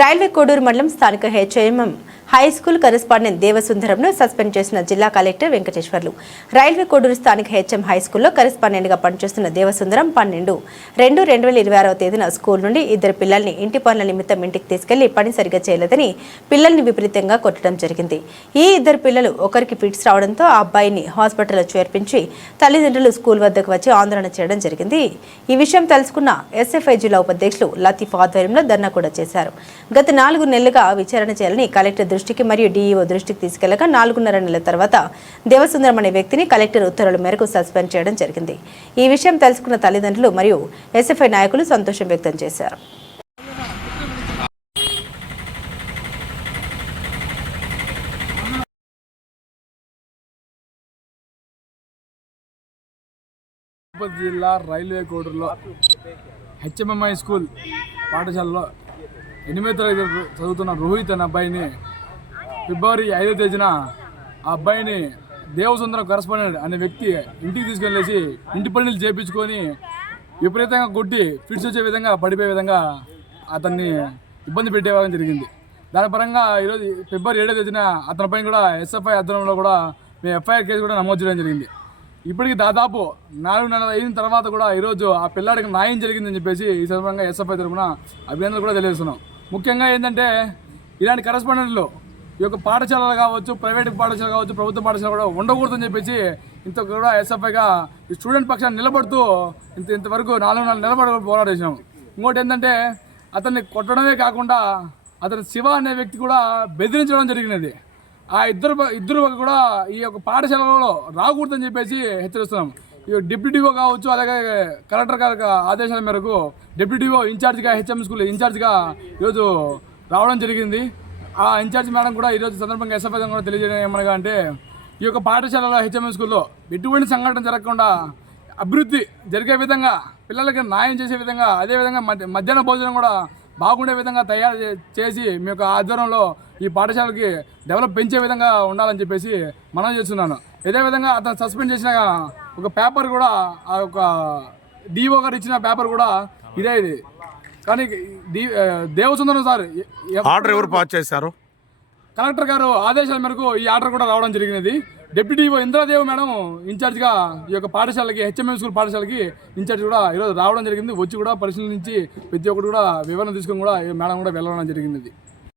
Railway Koduru మండలం స్థానిక HMM high school correspondent దేవసుందరంను సస్పెండ్ చేసిన జిల్లా కలెక్టర్ వెంకటేశ్వర్లు. రైల్వే కోడూరు స్థానిక హెచ్ఎం హై స్కూల్లో కరెస్పాండెంట్గా పనిచేస్తున్న దేవసుందరం 12/2/2026 తేదీన స్కూల్ నుండి ఇద్దరు పిల్లల్ని ఇంటి పనుల నిమిత్తం ఇంటికి తీసుకెళ్లి పని సరిగా చేయలేదని పిల్లల్ని విపరీతంగా కొట్టడం జరిగింది. ఈ ఇద్దరు పిల్లలు ఒకరికి ఫిట్స్ రావడంతో ఆ అబ్బాయిని హాస్పిటల్లో చేర్పించి తల్లిదండ్రులు స్కూల్ వద్దకు వచ్చి ఆందోళన చేయడం జరిగింది. ఈ విషయం తెలుసుకున్న ఎస్ఎఫ్ఐ జిల్లా ఉపాధ్యక్షులు లతీఫ్ ఆధ్వర్యంలో ధర్నా కూడా చేశారు. గత 4 నెలలుగా విచారణ చేయాలని కలెక్టర్ దృష్టికి మరియు డీఈఓ దృష్టికి తీసుకెళ్లగా 4.5 నెలల తర్వాత దేవసుందరం అనే వ్యక్తిని కలెక్టర్ ఉత్తర్వుల మేరకు సస్పెండ్ చేయడం జరిగింది. ఈ విషయం తెలుసుకున్న తల్లిదండ్రులు మరియు ఎస్ఎఫ్ఐ నాయకులు సంతోషం వ్యక్తం చేశారు. జిల్లా రైల్వే కోడూరులో హెచ్ఎంఎం హై స్కూల్ పాఠశాలలో 8వ తరగతి చదువుతున్న రోహిత్ అనే అబ్బాయిని ఫిబ్రవరి 5వ తేదీన ఆ అబ్బాయిని దేవసుందరం కరెస్పాండెంట్ అనే వ్యక్తి ఇంటికి తీసుకెళ్ళేసి ఇంటి పనులు చేయించుకొని విపరీతంగా కొట్టి ఫిట్స్ వచ్చే విధంగా పడిపోయే విధంగా అతన్ని ఇబ్బంది పెట్టేవాగం జరిగింది. దాని పరంగా ఈరోజు ఫిబ్రవరి 7వ తేదీన అతనిపై కూడా ఎస్ఎఫ్ఐ ఆధ్వర్యంలో కూడా మేము ఎఫ్ఐఆర్ కేసు కూడా నమోదు చేయడం జరిగింది. ఇప్పటికి దాదాపు 4 నెలలు అయిన తర్వాత కూడా ఈరోజు ఆ పిల్లాడికి న్యాయం జరిగిందని చెప్పేసి ఈ సందర్భంగా ఎస్ఎఫ్ఐ తరఫున అభినందనలు కూడా తెలియజేస్తున్నాం. ముఖ్యంగా ఏంటంటే ఇలాంటి కరెస్పాండెంట్లు ఈ యొక్క పాఠశాలలు కావచ్చు, ప్రైవేట్ పాఠశాలలు కావచ్చు, ప్రభుత్వ పాఠశాలలు కూడా ఉండకూడదని చెప్పేసి ఇంత కూడా ఎస్ఎఫ్ఐగా ఈ స్టూడెంట్ పక్షాన్ని నిలబడుతూ ఇంతవరకు 4 నెలలు నిలబడి పోరాడేసాం. ఇంకోటి ఏంటంటే అతన్ని కొట్టడమే కాకుండా అతని శివ అనే వ్యక్తి కూడా బెదిరించడం జరిగినది. ఆ ఇద్దరు కూడా ఈ యొక్క పాఠశాలలో రాకూడదని చెప్పేసి హెచ్చరిస్తున్నాం. ఈ డిప్యూటీఓ కావచ్చు, అలాగే కలెక్టర్ గారి ఆదేశాల మేరకు డిప్యూటీఓ ఇన్ఛార్జ్గా హెచ్ఎం స్కూల్ ఇన్ఛార్జ్గా ఈరోజు రావడం జరిగింది. ఆ ఇన్ఛార్జ్ మేడం కూడా ఈరోజు సందర్భంగా ఎస్ఎఫ్ఐ కూడా తెలియజేయడం ఏమనగా అంటే ఈ యొక్క పాఠశాలలో హెచ్ఎం స్కూల్లో ఎటువంటి సంఘటన జరగకుండా అభివృద్ధి జరిగే విధంగా, పిల్లలకి న్యాయం చేసే విధంగా, అదేవిధంగా మధ్యాహ్న భోజనం కూడా బాగుండే విధంగా తయారు చేసి మీ యొక్క ఆధ్వర్యంలో ఈ పాఠశాలకి డెవలప్ పెంచే విధంగా ఉండాలని చెప్పేసి మనం చేస్తున్నాను. అదేవిధంగా అతను సస్పెండ్ చేసిన ఒక పేపర్ కూడా, ఆ యొక్క డిఓ గారు ఇచ్చిన పేపర్ కూడా ఇదే ఇది. కానీ దేవసుందరం సార్ ఆర్డర్ ఎవరు పాస్ చేశారు? కలెక్టర్ గారు ఆదేశాల మేరకు ఈ ఆర్డర్ కూడా రావడం జరిగినది. డిప్యూటీఓ ఇంద్రాదేవి మేడం ఇన్ఛార్జ్గా ఈ యొక్క పాఠశాలకి హెచ్ఎంఎం స్కూల్ పాఠశాలకి ఇన్ఛార్జ్ కూడా ఈరోజు రావడం జరిగింది. వచ్చి కూడా పరిశీలించి ప్రతి ఒక్కరు కూడా వివరణ తీసుకొని కూడా మేడం కూడా వెళ్ళడం జరిగింది.